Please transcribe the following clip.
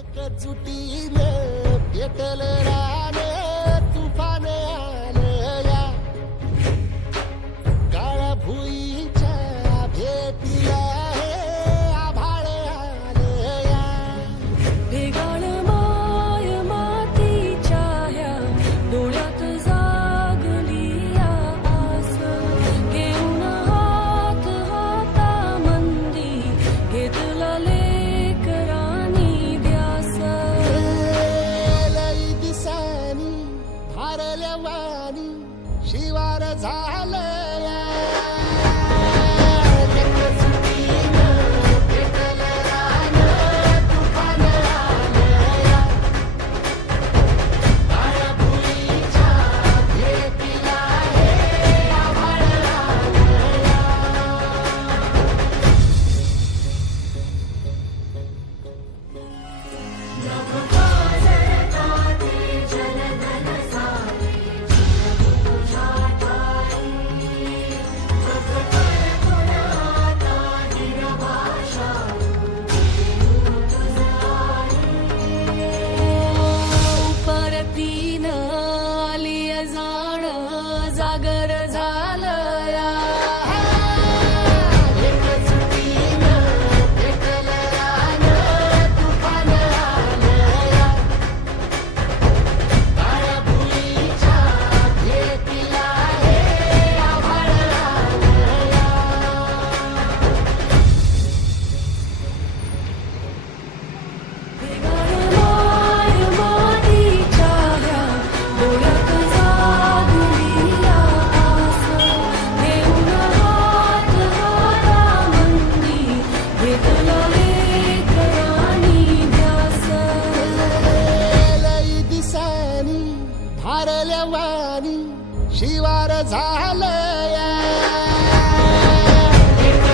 एकजुटीने पेटल रान तुफान आलं या काळ्या भुईच्या भेटीला हे आभाळ आलं या भेगाळ माय मातीच्या ह्या डोळ्यात जागली या आस घेऊन हात हातामंदी घेतला लेकरांनी ध्यास लई दिसानी भारल्या वाणी शिवार झालं या एकजुटीने पेटल रान तुफान आलं या काळ्या भुईच्या भेटीला हे आभाळ आलं या परतीन आली जाण जागर झालं या एकजुटीने पेटल रान तुफान आलं या काळ्या भुईच्या भेटीला हे आभाळ आलं या भेगाळ माय मातीच्या ह्या डोळ्यात जागली या आस घेऊन हात हातामंदी घेतला लेकरांनी ध्यास लई दिसानी भारल्या वाणी शिवार झालं